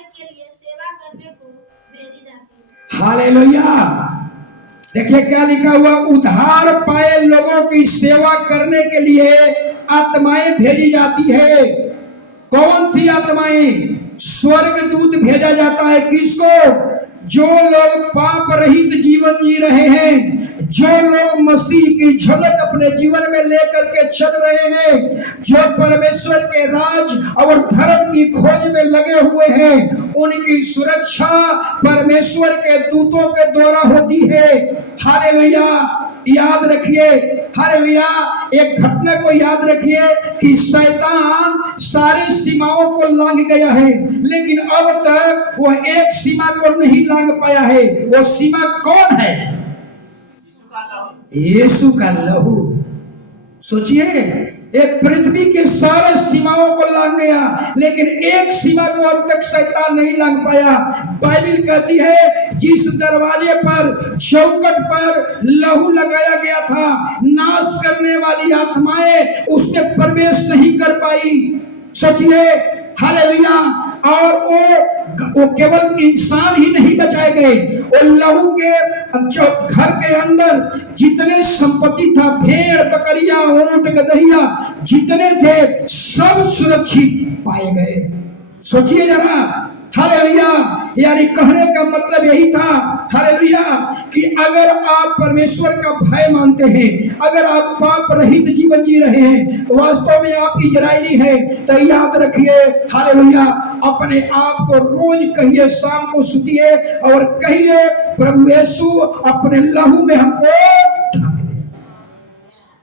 के लिए सेवा करने को भेजी जाती है। हालेलुया। देखिए क्या लिखा हुआ, उद्धार पाए लोगों की सेवा करने के लिए आत्माएं भेजी जाती है। कौन सी आत्माएं? स्वर्गदूत भेजा जाता है। किसको? जो लोग पाप रहित जीवन जी रहे हैं, जो लोग मसीह की झलक अपने जीवन में लेकर के चल रहे हैं, जो परमेश्वर के राज और धर्म की खोज में लगे हुए हैं, उनकी सुरक्षा परमेश्वर के दूतों के द्वारा होती है। हालेलुया। याद रखिए, हालेलुया, एक घटना को याद रखिए कि शैतान सारी सीमाओं को लांघ गया है, लेकिन अब तक वह एक सीमा को नहीं लांघ पाया है। वो सीमा कौन है? यीशु का लहू। सोचिए, एक पृथ्वी के सारे सीमाओं को लांघ गया, लेकिन एक सीमा को अब तक शैतान नहीं लांघ पाया। बाइबल कहती है जिस दरवाजे पर, चौखट पर लहू लगाया गया था, नाश करने वाली आत्माएं उसमें प्रवेश नहीं कर पाई। सोचिए, हालेलुया। और वो केवल इंसान ही नहीं बचाए गए, वो लहू के घर के अंदर जितने संपत्ति था, भेड़ बकरियां ऊंट गदहिया जितने थे, सब सुरक्षित पाए गए। सोचिए जरा, हालेलुया। यानी कहने का मतलब यही था, हालेलुया, कि अगर आप परमेश्वर का भय मानते हैं, अगर आप पाप रहित जीवन जी रहे हैं, वास्तव में आप इजरायली हैं, तो याद रखिए, हालेलुया, अपने आप को रोज कहिए, शाम को सुतिए और कहिए, प्रभु यीशु अपने लहू में हमको ढक ले।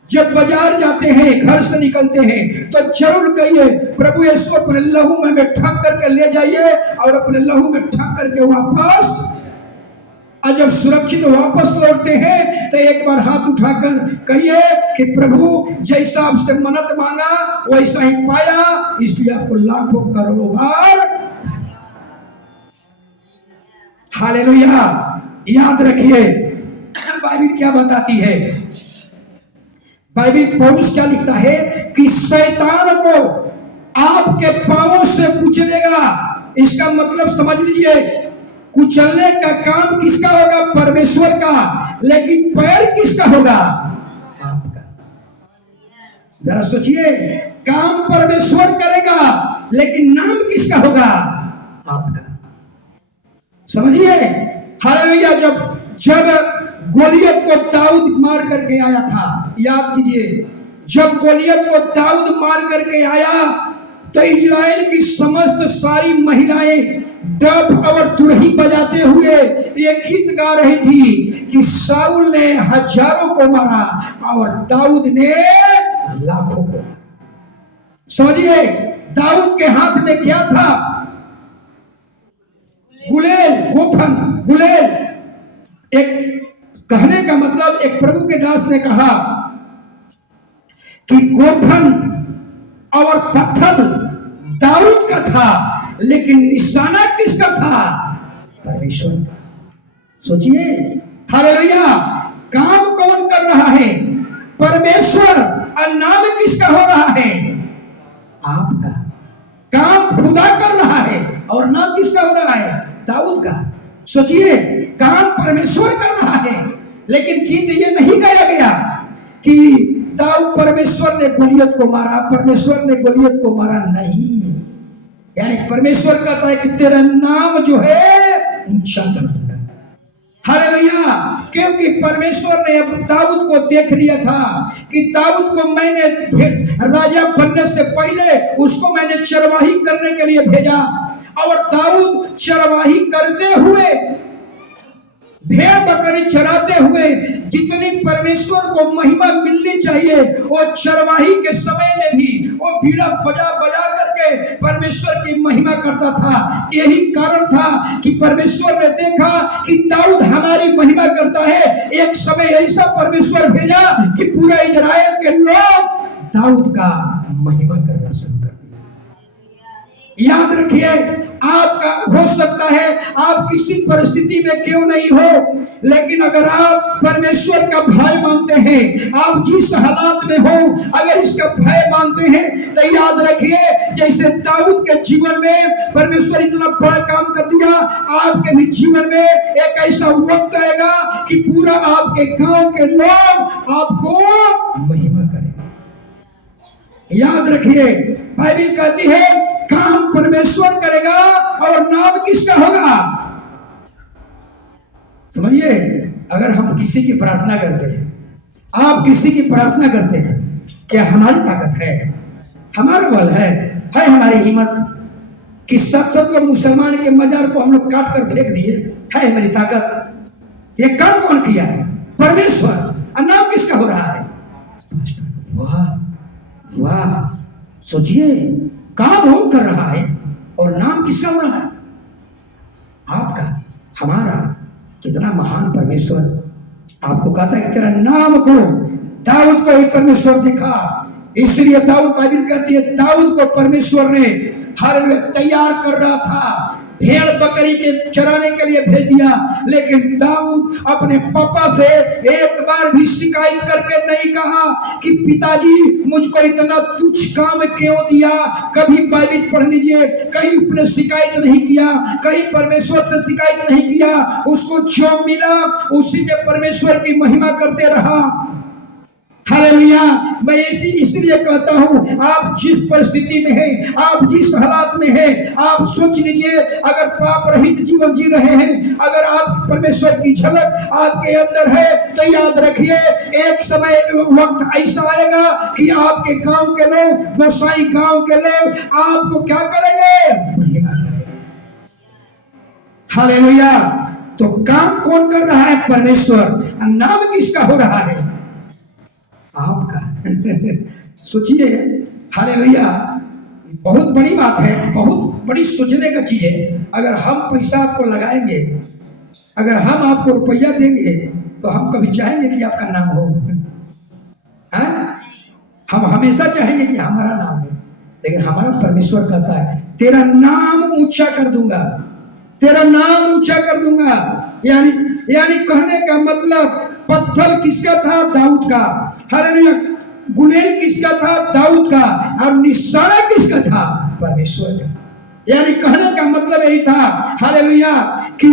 जब बाजार जाते हैं, घर से निकलते हैं, तो जरूर कहिए, प्रभु यीशु अपने लहू में ढक करके ले जाइए, और अपने लहू में ढक करके वापस, और जब सुरक्षित वापस लौटते हैं तो एक बार हाथ उठाकर कहिए कि प्रभु जैसा आपसे मन्नत मांगा वैसा ही पाया, इसलिए आपको लाखों करोड़ों बार हालेलुया। याद रखिए, बाइबल क्या बताती है? बाइबल पौलुस क्या लिखता है कि शैतान को आपके पांवों से कुचलेगा। इसका मतलब समझ लीजिए, कुचलने का काम किसका होगा? परमेश्वर का। लेकिन पैर किसका होगा? आपका। जरा सोचिए, काम परमेश्वर करेगा, लेकिन नाम किसका होगा? आपका। समझिए, हालेलुया। जब गोलियत को दाऊद मार करके आया था, याद कीजिए, जब गोलियत को दाऊद मार करके आया तो इजराइल की समस्त सारी महिलाएं डब और तुरही बजाते हुए एक गीत गा रही थी कि शाऊल ने हजारों को मारा और दाऊद ने लाखों को मारा। समझिए, दाऊद के हाथ में क्या था? गुलेल, गोफन, गुलेल। एक कहने का मतलब, एक प्रभु के दास ने कहा कि गोफन और पत्थर दाऊद का था, लेकिन निशाना किसका था? परमेश्वर का। सोचिए, हालेलुया। काम कौन कर रहा है? परमेश्वर। और नाम किसका हो रहा है? आपका। काम खुदा कर रहा है और नाम किसका हो रहा है? दाऊद का। सोचिए, काम परमेश्वर कर रहा है, लेकिन गीत ये नहीं गाया गया कि दाऊद परमेश्वर ने गोलियत को मारा, परमेश्वर ने गोलियत को मारा। नहीं, यानी परमेश्वर कहता है कि तेरा नाम जो है ऊंचा कर दूंगा। हालेलुया। क्योंकि परमेश्वर ने अब दाऊद को देख लिया था कि दाऊद को मैंने राजा बनने से पहले उसको मैंने चरवाही करने के लिए भेजा, और दाऊद चरवाही करते हुए, भेड़ बकरी चराते हुए जितनी परमेश्वर को महिमा मिलनी चाहिए, वो चरवाही के समय में भी वो बीड़ा बजा बजा करके परमेश्वर की महिमा करता था। यही कारण था कि परमेश्वर ने देखा कि दाऊद हमारी महिमा करता है। एक समय ऐसा परमेश्वर भेजा कि पूरा इजराइल के लोग दाऊद का महिमा करना शुरू कर दिया। याद रखिए, आपका हो सकता है आप किसी परिस्थिति में क्यों नहीं हो, लेकिन अगर आप परमेश्वर का भय मानते हैं, आप जिस हालात में हो अगर इसका भय मानते हैं, तो याद रखिए जैसे दाऊद के जीवन में परमेश्वर इतना बड़ा काम कर दिया, आपके भी जीवन में एक ऐसा वक्त आएगा कि पूरा आपके गांव के लोग आपको महिमा करेंगे। याद रखिए, बाइबल कहती है काम परमेश्वर करेगा और नाम किसका होगा। समझिए, अगर हम किसी की प्रार्थना करते हैं, आप किसी की प्रार्थना करते हैं, क्या हमारी ताकत है, हमारा बल है हमारी हिम्मत कि 700 को मुसलमान के मजार को हम लोग काट कर फेंक दिए, है हमारी ताकत? ये काम कौन किया है? परमेश्वर। और नाम किसका हो रहा है? वाह वाह, सोचिए, काम वो कर रहा है और नाम किसका हो रहा है? आपका, हमारा। कितना महान परमेश्वर। आपको कहता है तेरा नाम को, दाऊद को ही परमेश्वर देखा, इसलिए दाऊद, बाइबल कहती है दाऊद को परमेश्वर ने हर तैयार कर रहा था, भेड़ बकरी के चराने के लिए भेज दिया, लेकिन दाऊद अपने पापा से एक बार भी शिकायत करके नहीं कहा कि पिताजी मुझको इतना तुच्छ काम क्यों दिया। कभी बाइबल पढ़ लीजिए, कहीं उसने शिकायत नहीं किया, कहीं परमेश्वर से शिकायत नहीं किया, उसको जो मिला उसी में परमेश्वर की महिमा करते रहा। हालेलुया। मैं इसलिए कहता हूं, आप जिस परिस्थिति में हैं, आप जिस हालात में हैं, आप सोच लीजिए, अगर पाप रहित जीवन जी रहे हैं, अगर आप परमेश्वर की झलक आपके अंदर है, तो याद रखिए एक समय वक्त ऐसा आएगा कि आपके गांव के लोग, गोसाई गांव के लोग आपको क्या करेंगे? महिमा करेंगे। हालेलुया। तो काम कौन कर रहा है? परमेश्वर। नाम किसका हो रहा है? आपका। सोचिए, हालेलुया। बहुत बड़ी बात है, बहुत बड़ी सोचने का चीज है। अगर हम पैसा आपको लगाएंगे, अगर हम आपको रुपया देंगे, तो हम कभी चाहेंगे कि आपका नाम हो? हम हमेशा चाहेंगे कि हमारा नाम हो, लेकिन हमारा परमेश्वर कहता है तेरा नाम ऊंचा कर दूंगा, तेरा नाम ऊंचा कर दूंगा। यानी कहने का मतलब, पत्थर किसका था? दाऊद का। हालेलुया। गुलेल किसका था? दाऊद का। और निशाना किसका था? परमेश्वर का। यानी कहने का मतलब यही था, हालेलुया, कि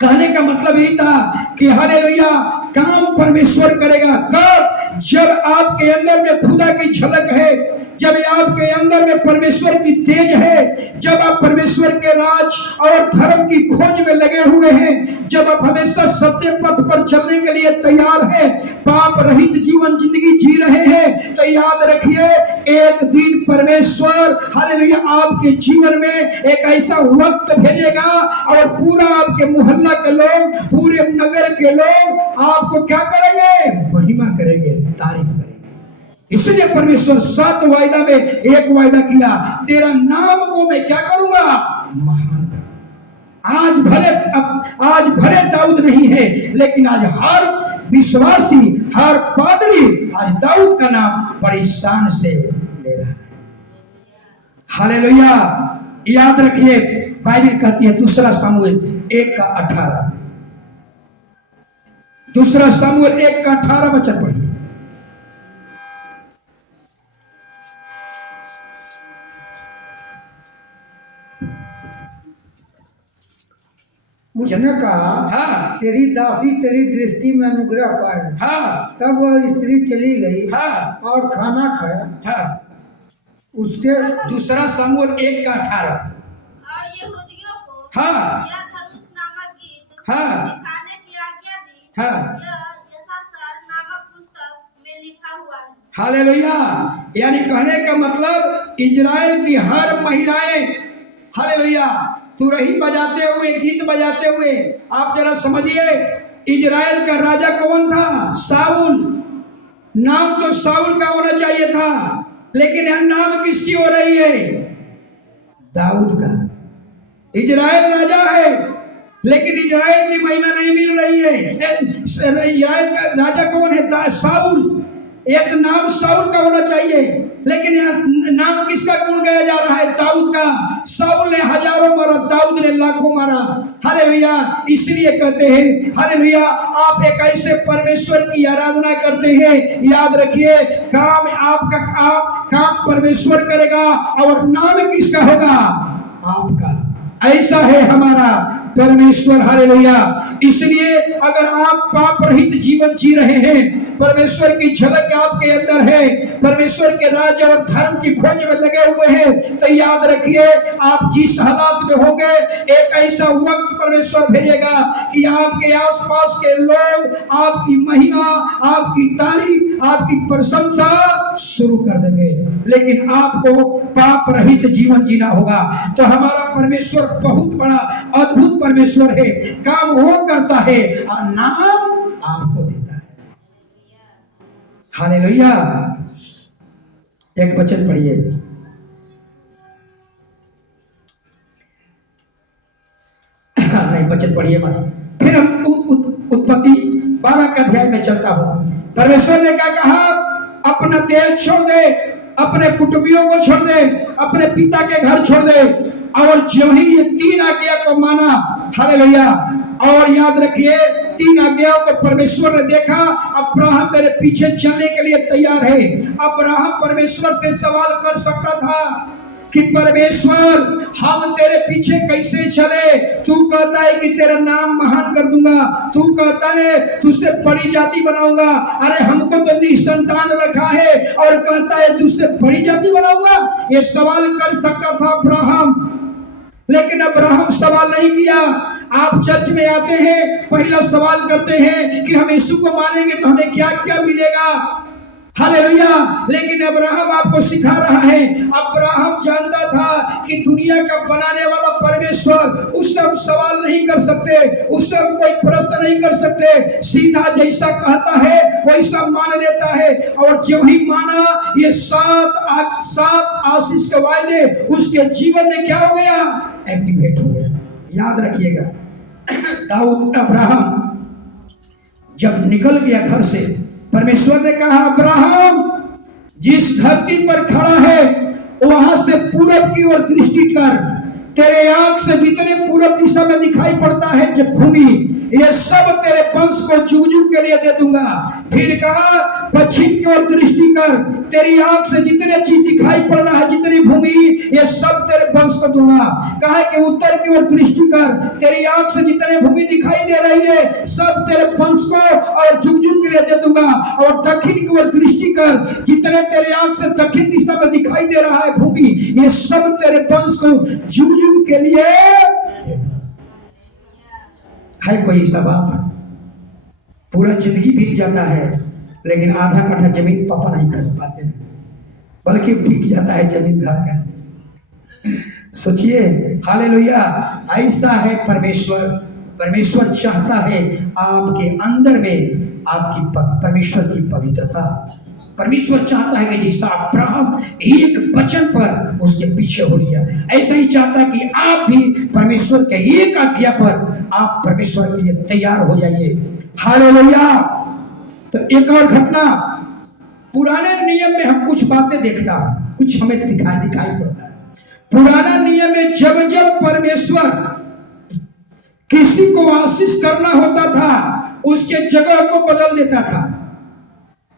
कहने का मतलब यही था कि हालेलुया, काम परमेश्वर करेगा। कब? जब आपके अंदर में खुदा की झलक है, जब आपके अंदर में परमेश्वर की तेज है, जब आप परमेश्वर के राज और धर्म की खोज में लगे हुए हैं, जब आप हमेशा सत्य पथ पर चलने के लिए तैयार हैं, पाप रहित जीवन जिंदगी जी रहे हैं, तो याद रखिए एक दिन परमेश्वर हालेलुया आपके जीवन में एक ऐसा वक्त भेजेगा और पूरा आपके मोहल्ला के लोग, पूरे नगर के लोग आपको क्या करेंगे? महिमा करेंगे, तारीफ करेंगे। इसलिए परमेश्वर 7 वायदा में एक वायदा किया, तेरा नाम को मैं क्या करूंगा? महान करूंगा। आज भले दाऊद नहीं है, लेकिन आज हर विश्वासी, हर पादरी आज दाऊद का नाम बड़ी शान से ले रहा है। हालेलुया। याद रखिए, बाइबल कहती है 2 शमूएल 1:18, 2 शमूएल 1:18 वचन पढ़िए। उसने कहा, हाँ, तेरी दासी तेरी दृष्टि में अनुग्रह पाए। हाँ, तब वह स्त्री चली गई, हाँ, और खाना खाया। हाँ। उसके 2 शमूएल 1:18। और यहूदियों को हाँ, यह धनुष नामक गीत हाँ, दिखाने की आज्ञा दी। हाँ। यह यशायाह नामक पुस्तक में लिखा हुआ है। हालेलुया। यानी कहने का मतलब, इजराइल की हर महिलाएं, हालेलुया, तुरही बजाते हुए, गीत बजाते हुए, आप जरा समझिए, इजराइल का राजा कौन था? साउल। नाम तो साउल का होना चाहिए था, लेकिन यह नाम किसकी हो रही है? दाऊद का। इजराइल राजा है, लेकिन इजराइल की महिमा नहीं मिल रही है। इजराइल का राजा कौन है? साउल। एक नाम शाऊल का होना चाहिए, लेकिन यहाँ नाम किसका गुण गाया जा रहा है? दाऊद का। शाऊल ने हजारों मारा, दाऊद ने लाखों मारा। हालेलुया। इसलिए कहते हैं हालेलुया, आप एक ऐसे परमेश्वर की आराधना करते हैं, याद रखिए काम आप काम परमेश्वर करेगा और नाम किसका होगा? आपका। ऐसा है हमारा परमेश्वर। हालेलुया। इसलिए अगर आप पाप रहित जीवन जी रहे हैं, परमेश्वर की झलक आपके अंदर है, परमेश्वर के राज्य और धर्म की खोज में लगे हुए हैं, तो याद रखिए आप जिस हालात में होंगे, एक ऐसा वक्त परमेश्वर भेजेगा कि आपके आसपास के लोग आपकी महिमा, आपकी तारीफ, आपकी प्रशंसा शुरू कर देंगे। लेकिन आपको पाप रहित जीवन जीना होगा। तो हमारा परमेश्वर बहुत बड़ा अद्भुत परमेश्वर है। काम वो करता है और नाम आपको देता है। हालेलुया। एक वचन पढ़िए, नहीं वचन पढ़िए मत, फिर हम उत्पत्ति 12 का अध्याय में चलता हूं। परमेश्वर ने क्या कहा? अपना देश छोड़ दे, अपने कुटुंबियों को छोड़ दे, अपने पिता के घर छोड़ दे। और जो ही ये 3 आज्ञा को माना, हालेलुया, और याद रखिए 3 आज्ञाओं को परमेश्वर ने देखा। अब्राहम मेरे पीछे चलने के लिए तैयार है। अब्राहम परमेश्वर से सवाल कर सकता था कि परमेश्वर हम तेरे पीछे कैसे चले? तू कहता है कि तेरा नाम महान कर दूंगा, तू कहता है तुझसे बड़ी जाति बनाऊंगा, अरे हमको तो निसंतान रखा है और कहता है तुझसे बड़ी जाति बनाऊंगा। ये सवाल कर सकता था अब्राहम, लेकिन अब्राहम सवाल नहीं किया। आप चर्च में आते हैं, पहला सवाल करते हैं कि हम यीशु को मानेंगे तो हमें क्या क्या मिलेगा? हालेलुया। लेकिन अब्राहम आपको सिखा रहा है, अब्राहम जानता था कि दुनिया का बनाने वाला परमेश्वर, उससे हम सवाल नहीं कर सकते, उससे हम कोई प्रश्न नहीं कर सकते। सीधा जैसा कहता है वैसा मान लेता है। और जो ही माना, ये 7 आशीष के वायदे उसके जीवन में क्या हो गया? एक्टिवेट हो गया। याद रखिएगा, दाऊद अब्राहम जब निकल गया घर से, परमेश्वर ने कहा अब्राहम जिस धरती पर खड़ा है वहां से पूरब की ओर दृष्टि कर। तेरे आंख से जितने पूरब दिशा में दिखाई पड़ता है जो भूमि, ये सब तेरे वंश को जुग जुग के लिए दे दूंगा। फिर कहा पश्चिम की ओर दृष्टि कर। तेरी आंख से जितने चीज दिखाई पड़ रहा है, जितनी भूमि, ये सब तेरे वंश को दूंगा। कहा कि उत्तर की ओर दृष्टि कर। तेरी आंख से जितने भूमि दिखाई दे रही है सब तेरे वंश को और जुग जुग के लिए दे दूंगा। और दक्षिण की ओर दृष्टि कर। जितने तेरे आंख से दक्षिण दिशा में दिखाई दे रहा है भूमि, ये सब तेरे वंश को जुग जुग के लिए है। कोई सवाब? पूरा जिंदगी बीत जाता है लेकिन आधा कट्ठा जमीन पापा नहीं कर पाते, बल्कि बिक जाता है जमीन घर का। सोचिए, हालेलुया। ऐसा है परमेश्वर। परमेश्वर चाहता है आपके अंदर में आपकी परमेश्वर की पवित्रता। परमेश्वर चाहता है कि जैसा अब्राहम एक वचन पर उसके पीछे हो लिया, ऐसा ही चाहता है कि आप भी परमेश्वर के एक आज्ञा पर आप परमेश्वर के लिए तैयार हो जाइए। हालेलुया। तो एक और घटना, पुराने नियम में हम कुछ बातें देखता, कुछ हमें दिखाई पड़ता है। पुराना नियम में जब जब परमेश्वर किसी को आशीष करना होता था, उसके जगह को बदल देता था।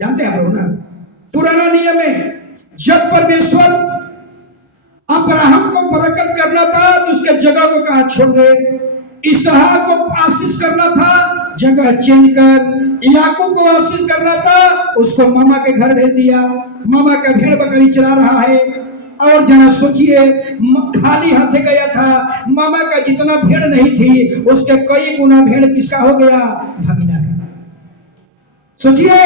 जानते हैं आप लोग ना, पुराना नियम में जब परमेश्वर अब्राहम को बरकत करना था तो उसके जगह को कहा छोड़ दे। इसहाक को आशीष करना था, जगह चेंज कर। याकूब को आशीष करना था, उसको मामा के घर भेज दिया। मामा का भेड़ बकरी चला रहा है। और जरा सोचिए, खाली हाथे गया था, मामा का जितना भेड़ नहीं थी उसके कई गुना भेड़ किसका हो गया? भगीना का। सोचिए,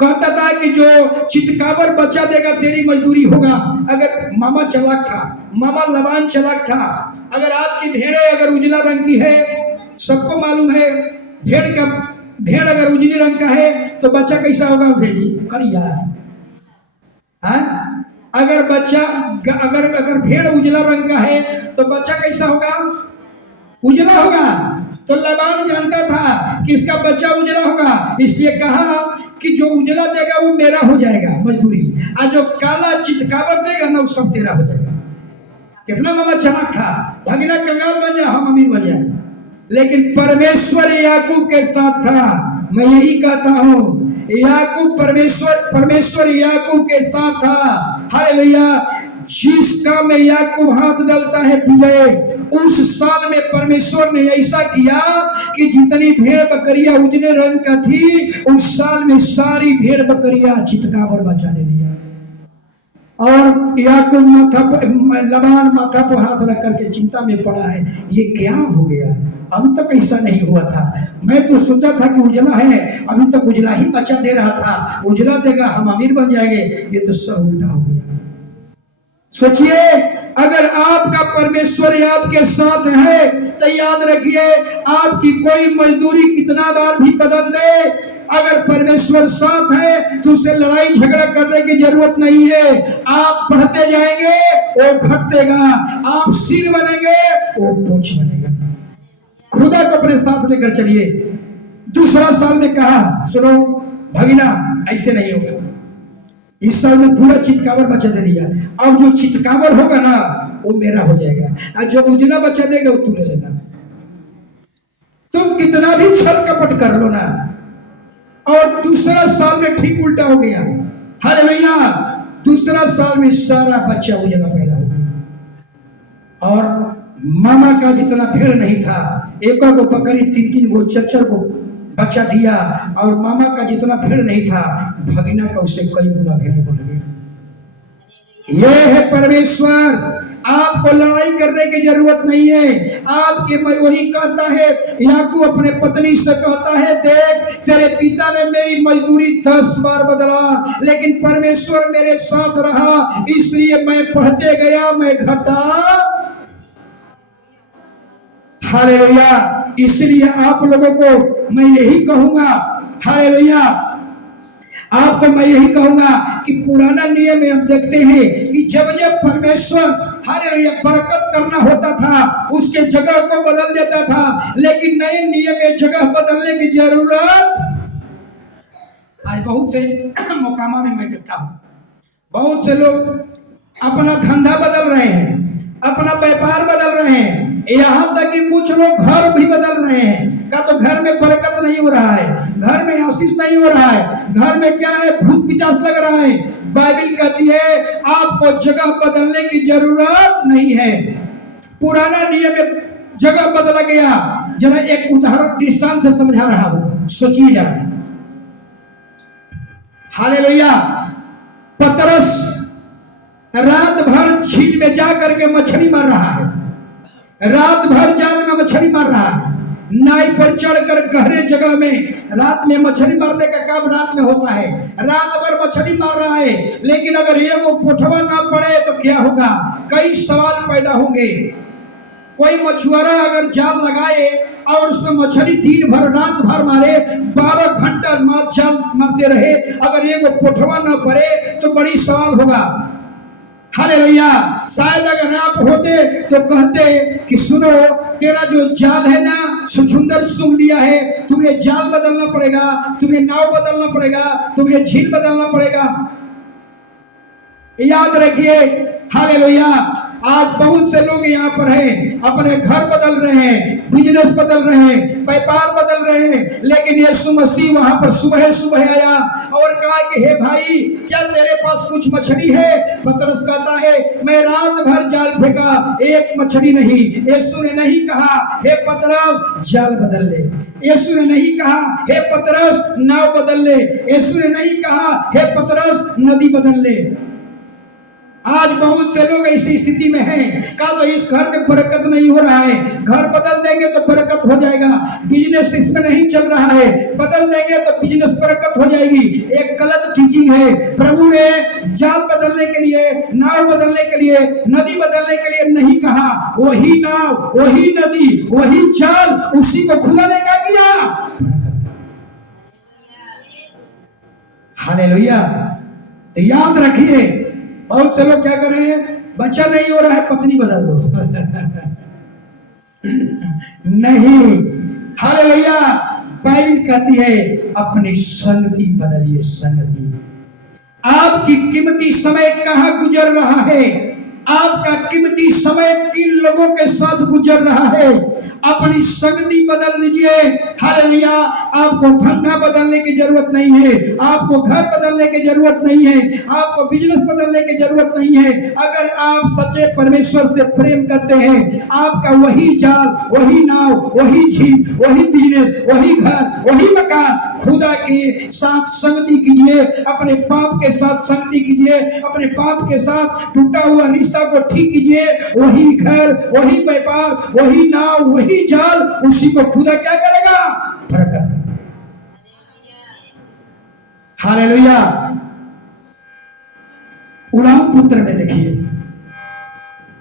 कहता था कि जो चितकाबर बच्चा देगा तेरी मजदूरी होगा। अगर मामा चलाक था, मामा लबान चलाक था। अगर आपकी भेड़े अगर उजला रंग की है, सबको मालूम है भेड़ अगर उजली रंग का है तो बच्चा कैसा होगा? भेजी करिया। अगर बच्चा अगर भेड़ उजला रंग का है तो बच्चा कैसा होगा? उजला होगा। तो लबान जानता था कि इसका बच्चा उजला होगा, इसलिए कहा कि जो उजला देगा वो मेरा हो जाएगा मजदूरी, और जो काला चितकावर देगा ना वो सब तेरा हो जाएगा। कितना मामा चालाक था, भगीना कंगाल बन जाए हम अमीर बन जाए, लेकिन परमेश्वर याकूब के साथ था। मैं यही कहता हूँ, याकूब परमेश्वर याकूब के साथ था। हालेलुया। जिस काम में याकूब हाथ डालता है विजय, उस साल में परमेश्वर ने ऐसा किया कि जितनी भेड़ बकरियां उजले रंग का थी, उस साल में सारी भेड़ बकरियां चितकावर बचा ले दिया। और याकूब लबान माथा पर हाथ रख करके चिंता में पड़ा है, ये क्या हो गया, अभी तक ऐसा नहीं हुआ था। मैं तो सोचा था कि उजला है, अभी तक उजला ही बचा दे रहा था, उजला देगा हम अमीर बन जाएंगे, ये तो सब उल्टा हो गया। सोचिए, अगर आपका परमेश्वर आपके साथ है तो याद रखिए, आपकी कोई मजदूरी कितना बार भी बदल दे, अगर परमेश्वर साथ है तो उससे लड़ाई झगड़ा करने की जरूरत नहीं है। आप बढ़ते जाएंगे, वो घटेगा, आप सिर बनेंगे, वो पूंछ बनेगा। खुदा को अपने साथ लेकर चलिए। दूसरा साल में कहा, सुनो भगीना, ऐसे नहीं होगा, इस साल में पूरा चितकावर बचा दे दिया, अब जो चितकावर होगा ना वो मेरा हो जाएगा, और जो उजला बचा देगा वो तू ले लेना। तुम कितना भी छल कपट कर लो ना, और दूसरा साल में ठीक उल्टा हो गया। हालेलुया। दूसरा साल में सारा बच्चा उजला पैदा हो गया, और मामा का जितना भेड़ नहीं था, एक को बकरी 3-3 को 4-4 को बच्चा दिया, और मामा का जितना भेड़ नहीं था, भगीना का उससे कई गुना भेड़ बढ़ गया। यह है परमेश्वर। आपको लड़ाई करने की जरूरत नहीं है। आपके वही कहता है, याकूब अपने पत्नी से कहता है, देख तेरे पिता ने मेरी मजदूरी 10 बार बदला, लेकिन परमेश्वर मेरे साथ रहा, इसलिए मैं बढ़ते गया, मैं घटा। हालेलुया। इसलिए आप लोगों को मैं यही कहूंगा, हालेलुया, आपको मैं यही कहूंगा कि पुराना नियम में हम देखते हैं कि जब जब परमेश्वर हालेलुया बरकत करना होता था, उसके जगह को बदल देता था, लेकिन नए नियम में जगह बदलने की जरूरत। आज बहुत से मुकामा में मैं देखता हूँ, बहुत से लोग अपना धंधा बदल रहे हैं, अपना व्यापार बदल रहे हैं, यहाँ तक कि कुछ लोग घर भी बदल रहे हैं। का तो घर में बरकत नहीं हो रहा है, घर में आशीष नहीं हो रहा है, घर में क्या है, भूत पिशाच लग रहा है। बाइबल कहती है आपको जगह बदलने की जरूरत नहीं है। पुराना नियम में जगह बदला गया। जरा एक उदाहरण दृष्टांत से समझा रहा हूं, सोचिए जरा। हालेलुया। पतरस रात भर झील में जा करके मछली मार रहा है, रात भर जाल में मछली मार रहा है, नाई पर चढ़कर गहरे जगह में रात में मछली मारने का काम रात में होता है, रात भर मछली मार रहा है, लेकिन अगर ये को पोठवा ना पड़े तो क्या होगा, कई सवाल पैदा होंगे। कोई मछुआरा अगर जाल लगाए और उसमें मछली दिन भर रात भर मारे, 12 घंटा जाल मारते रहे, अगर ये को पोठवा ना पड़े तो बड़ी सवाल होगा। हालेलुया। शायद अगर आप होते तो कहते कि सुनो, तेरा जो जाल है ना सुंदर सूंघ लिया है, तुम्हें जाल बदलना पड़ेगा, तुम्हें नाव बदलना पड़ेगा, तुम्हें झील बदलना पड़ेगा। याद रखिए, हालेलुया। आज बहुत से लोग यहाँ पर हैं, अपने घर बदल रहे हैं, बिजनेस बदल रहे हैं, व्यापार बदल रहे हैं, लेकिन यीशु मसीह वहां पर सुबह सुबह आया और कहा कि हे भाई, क्या तेरे पास कुछ मछली है? पतरस कहता है, मैं रात भर जाल फेंका, एक मछली नहीं। यीशु ने नहीं कहा हे पतरस जाल बदल ले, यीशु ने नहीं कहा हे पतरस नाव बदल ले, यीशु ने नहीं कहा हे पतरस नदी बदल ले। आज बहुत से लोग ऐसी स्थिति में हैं, कहा तो इस घर में बरकत नहीं हो रहा है, घर बदल देंगे तो बरकत हो जाएगा, बिजनेस इसमें नहीं चल रहा है, बदल देंगे तो बिजनेस बरकत हो जाएगी। एक गलत टीचिंग है। प्रभु ने जाल बदलने के लिए, नाव बदलने के लिए, नदी बदलने के लिए नहीं कहा। वही नाव, वही नदी, वही जाल, उसी को खुदा ने क्या किया? हालेलुया। याद रखिए, बहुत से लोग क्या कर रहे हैं, बच्चा नहीं हो रहा है पत्नी बदल दो। नहीं, हालेलुया। बाइबल कहती है अपनी संगति बदलिए। संगति, आपकी कीमती समय कहां गुजर रहा है? आपका कीमती समय किन लोगों के साथ गुजर रहा है? अपनी संगति बदल लीजिए। हालेलुया। आपको धंधा बदलने की जरूरत नहीं है, आपको घर बदलने की जरूरत नहीं है, आपको बिजनेस बदलने की जरूरत नहीं है। अगर आप सच्चे परमेश्वर से प्रेम करते हैं, आपका वही जाल, वही नाव, वही झील, वही बिजनेस, वही घर, वही मकान, खुदा के साथ संगति कीजिए, अपने पाप के साथ संगति कीजिए, अपने पाप के साथ टूटा हुआ रिश्ता को ठीक कीजिए। वही घर, वही व्यापार, वही नाव, वही जाल, उसी को खुदा क्या करेगा? बरकत करेगा। हालेलुया। उलाऊ पुत्र में देखिए,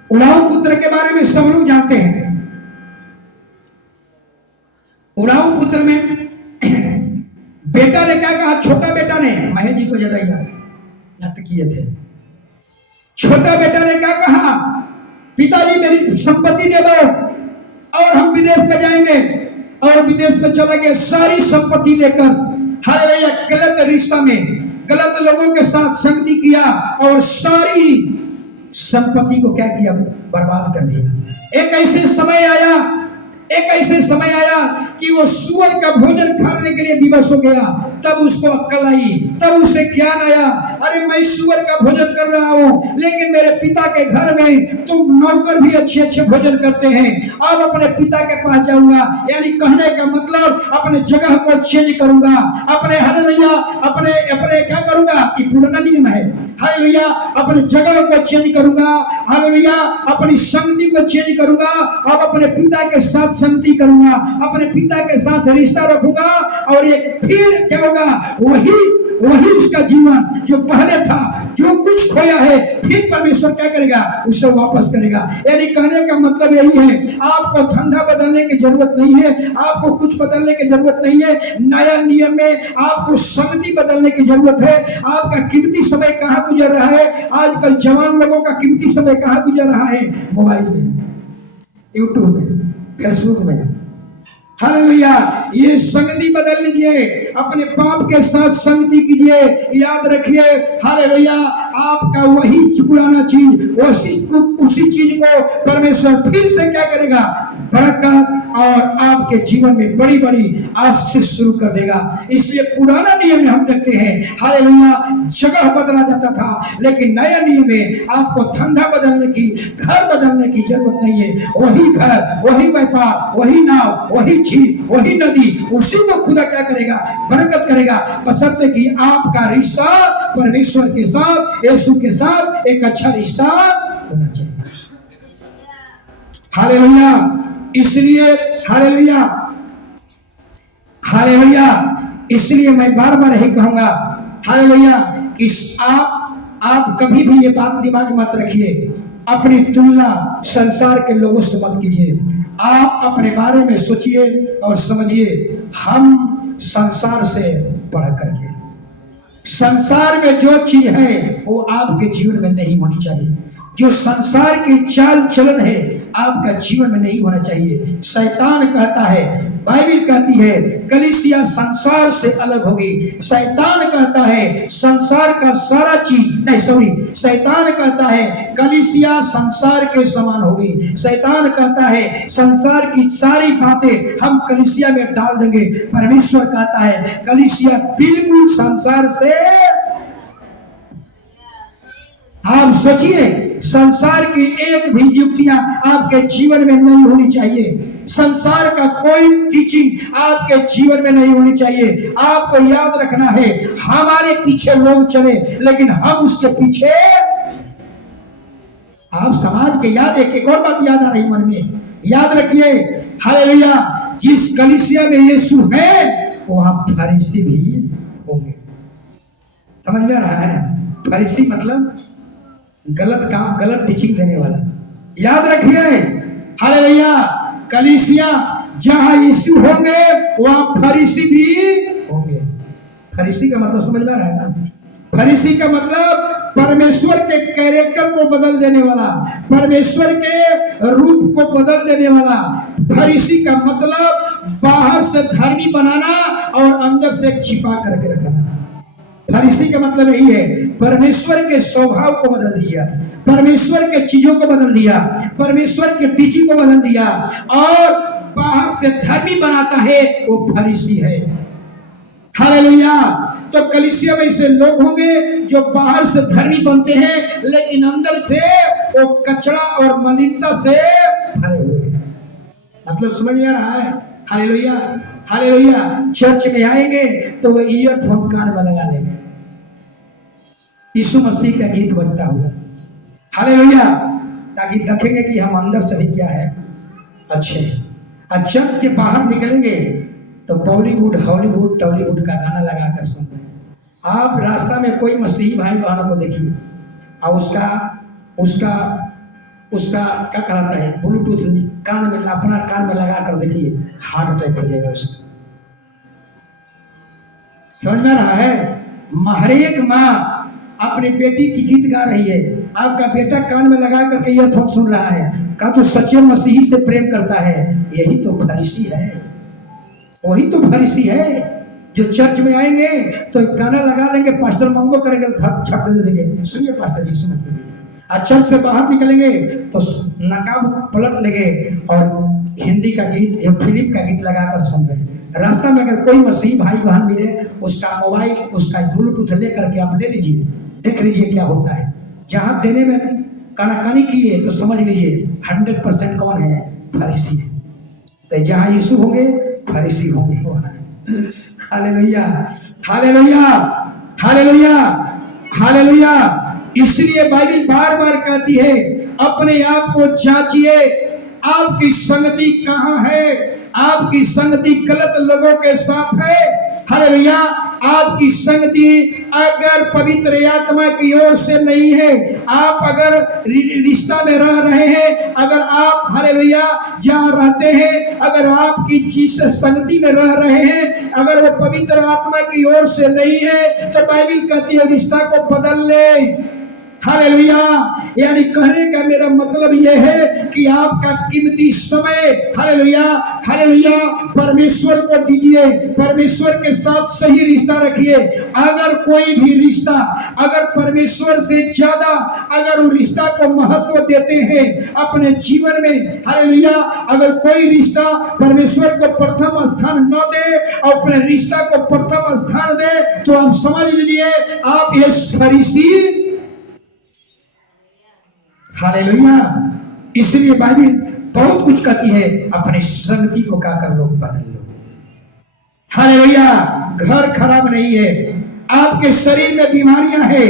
उलाऊ पुत्र के बारे में सब लोग जानते हैं। उलाऊ पुत्र में बेटा ने क्या कहा? छोटा बेटा ने, महेश जी को ज्यादा याद नृत्य किए थे। छोटा बेटा ने क्या कहा? पिताजी मेरी संपत्ति दे दो और हम विदेश में जाएंगे। और विदेश में चला गया सारी संपत्ति लेकर। हालेलुया। गलत रिश्ता में गलत लोगों के साथ संगति किया और सारी संपत्ति को क्या किया? बर्बाद कर दिया। एक ऐसे समय आया कि वो सूअर का भोजन खाने के लिए विवश हो गया। तब उसको अक्ल आई, तब उसे ज्ञान आया, अरे मैं सूअर का भोजन कर रहा हूं, लेकिन मेरे पिता के घर में तुम नौकर भी अच्छे अच्छे भोजन करते हैं। अब अपने पिता के पास जाऊंगा, यानी कहने का मतलब अपने जगह को चेंज करूंगा, अपने हालेलुया अपने अपने क्या करूंगा? ये पुराना नियम है। हालेलुया। अपने जगह को चेंज करूंगा, हालेलुया अपनी संगति को चेंज करूंगा। अब अपने पिता के साथ संगति करूंगा, अपने पिता के साथ रिश्ता रखूंगा और एक फिर क्या होगा? वही उसका जीवन जो पहले था, जो कुछ खोया है, फिर परमेश्वर क्या करेगा? उसे वापस करेगा। यानी कहने का मतलब यही है, आपको धंधा बदलने की जरूरत नहीं है, आपको कुछ बदलने की जरूरत नहीं है। नया नियम में आपको संगति बदलने की जरूरत है। आपका कीमती समय कहां गुजर रहा है? आजकल जवान लोगों का कीमती समय कहां गुजर रहा है? मोबाइल में, यूट्यूब में, फेसबुक में। हालेलुया। ये संगति बदल लीजिए, अपने पाप के साथ संगति कीजिए। याद रखिए, हालेलुया आपका वही पुराना चीज, उसी चीज को परमेश्वर फिर से क्या करेगा? बरकत और आपके जीवन में बड़ी बड़ी आशीष शुरू कर देगा। इसलिए पुराना नियम में हम देखते हैं, हालेलुया जगह बदला जाता था, लेकिन नया नियम में आपको धंधा बदलने की, घर बदलने की जरूरत नहीं है। वही घर, वही व्यापार, वही नाव, वही झील, वही नदी, उसी को खुदा क्या करेगा? बरकत करेगा। बशर्ते कि आपका रिश्ता परमेश्वर के साथ, यीशु के साथ एक अच्छा रिश्ता होना चाहिए। हालेलुया। इसलिए हालेलुया, हालेलुया इसलिए मैं बार बार यही कहूंगा, हालेलुया कि आप कभी भी ये बात दिमाग में मत रखिए, अपनी तुलना संसार के लोगों से मत कीजिए। आप अपने बारे में सोचिए और समझिए, हम संसार से बढ़ करके, संसार में जो चीज है वो आपके जीवन में नहीं होनी चाहिए। जो संसार की चाल चलन है आपका जीवन में नहीं होना चाहिए। शैतान कहता है, बाइबल कहती है कलीसिया संसार से अलग होगी। शैतान कहता है संसार का सारा चीज नहीं, सॉरी, शैतान कहता है कलीसिया संसार के समान होगी। शैतान कहता है संसार की सारी बातें हम कलीसिया में डाल देंगे। परमेश्वर कहता है कलीसिया बिल्कुल संसार से। आप सोचिए, संसार की एक भी युक्तियां आपके जीवन में नहीं होनी चाहिए। संसार का कोई टीचिंग आपके जीवन में नहीं होनी चाहिए। आपको याद रखना है, हमारे पीछे लोग चले लेकिन हम उसके पीछे। आप समाज के याद, एक और बात याद आ रही मन में, याद रखिए, हालेलुया जिस कलीसिया में यीशु है वहां फरीसी भी होंगे। समझ में आ रहा है? फरीसी मतलब गलत काम, गलत टीचिंग देने वाला। याद रखिए, हालेलुया कलीसिया जहां यीशु होंगे वहां फरीसी भी होंगे। फरीसी का मतलब समझ में आ रहा है ना? फरीसी का मतलब परमेश्वर के कैरेक्टर को बदल देने वाला, परमेश्वर के रूप को बदल देने वाला। फरीसी का मतलब बाहर से धर्मी बनाना और अंदर से छिपा करके रखना। फरीसी का मतलब यही है, परमेश्वर के स्वभाव को बदल दिया, परमेश्वर के चीजों को बदल दिया, परमेश्वर के टीचिंग को बदल दिया और बाहर से धर्मी बनाता है, वो फरीसी है। हालेलुया। तो कलीसिया में ऐसे लोग होंगे जो बाहर से धर्मी बनते हैं लेकिन अंदर से वो कचरा और मलिनता से भरे हुए हैं। मतलब समझ में आ रहा है? Hallelujah, hallelujah. चर्च में आएंगे तो वो ईयरफोन कान में लगा लेंगे, यीशु मसीह का गीत बजता हुआ, हालेलुया, ताकि देखेंगे कि हम अंदर से भी क्या है, अच्छे। और चर्च के बाहर निकलेंगे तो बॉलीवुड, हॉलीवुड, टॉलीवुड का गाना लगाकर सुनते हैं। आप रास्ता में कोई मसीही भाई बहनों को देखिए और उसका क्या कहलाता है, ब्लूटूथ कान में, अपना कान में लगा कर देखिए, हार्ट अटैक हो जाएगा उसका। समझ में रहा है? हर एक माँ अपनी बेटी की गीत गा रही है, आपका बेटा कान में लगा करके ईयरफोन सुन रहा है, का तो सच्चे मसीही से प्रेम करता है। यही तो फरीसी है, वही तो फरीसी है जो चर्च में आएंगे तो गाना लगा लेंगे, पास्टर मंगो करेंगे, छप दे देंगे, सुनिए पास्टर जी समझते हैं। और चर्च से बाहर निकलेंगे तो नकाब पलट लेंगे और हिंदी का गीत या फिल्म का गीत लगाकर सुन रहे हैं। रास्ता में अगर कोई मसीही भाई बहन मिले, उसका मोबाइल, उसका ब्लूटूथ ले करके आप ले लीजिए, देख लीजिए क्या होता है। जहाँ देने में कानाकानी किए तो समझ लीजिए 100% कौन है, फरीसी है। तो जहाँ यीशु होंगे फरीसी होंगे। Hallelujah, hallelujah, hallelujah, hallelujah. इसलिए बाइबल बार बार कहती है, अपने आप को जांचिए, आपकी संगति कहाँ है। आपकी संगति गलत लोगों के साथ है। हालेलुया। आपकी संगति अगर पवित्र आत्मा की ओर से नहीं है, आप अगर रिश्ता में रह रहे हैं, अगर आप हालेलुया जहाँ रहते हैं, अगर आपकी जिस संगति में रह रहे हैं, अगर वो पवित्र आत्मा की ओर से नहीं है, तो बाइबल कहती है रिश्ता को बदल ले। हालेलुया। यानी कहने का मेरा मतलब यह है कि आपका कीमती समय, हालेलुया, हालेलुया, परमेश्वर को दीजिए, परमेश्वर के साथ सही रिश्ता रखिए। अगर कोई भी रिश्ता अगर परमेश्वर से ज्यादा अगर उस रिश्ता को महत्व देते हैं अपने जीवन में, हालेलुया, अगर कोई रिश्ता परमेश्वर को प्रथम स्थान न दे और अपने रिश्ता को प्रथम स्थान दे, तो आप समझ लीजिए आप ये फरीसी। हालेलुया। इसलिए बाइबल बहुत कुछ कहती है, अपनी संगति को क्या कर लो, बदल लो। हालेलुया। घर खराब नहीं है, आपके शरीर में बीमारियां हैं,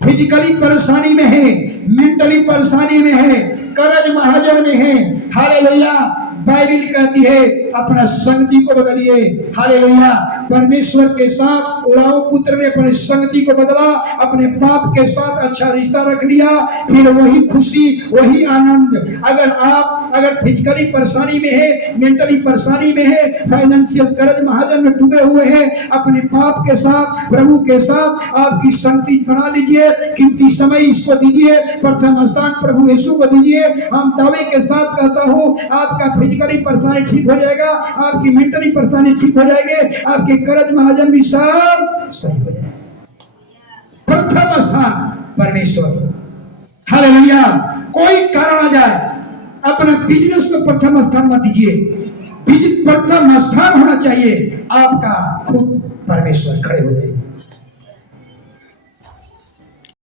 फिजिकली परेशानी में है, मेंटली परेशानी में है, कर्ज महाजन में है। हालेलुया। बाइबल कहती है अपना संगति को बदलिए। हालेलुया। परमेश्वर के साथ उड़ाऊ पुत्र ने अपनी संगति को बदला, अपने पाप के साथ अच्छा रिश्ता रख लिया, फिर वही खुशी, वही आनंद। अगर फिजिकली परेशानी में है, मेंटली परेशानी में है, फाइनेंशियल कर्ज महाजन में डूबे हुए हैं, अपने पाप के साथ, प्रभु के साथ आपकी संगति बना लीजिए। कीमती समय इसको दीजिए, प्रथम स्थान प्रभु यीशु को दीजिए। हम दावे के साथ कहता हूँ, आपका फिजिकली परेशानी ठीक हो जाएगा, आपकी मेंटली परेशानी ठीक हो जाएगी, आपके कर्ज महाजन भी सब सही हो जाएगा। प्रथम स्थान परमेश्वर। हालेलुया। कोई कारण आ जाए, अपना बिजनेस को प्रथम स्थान मत दीजिए, प्रथम स्थान होना चाहिए आपका खुद परमेश्वर खड़े हो जाएंगे।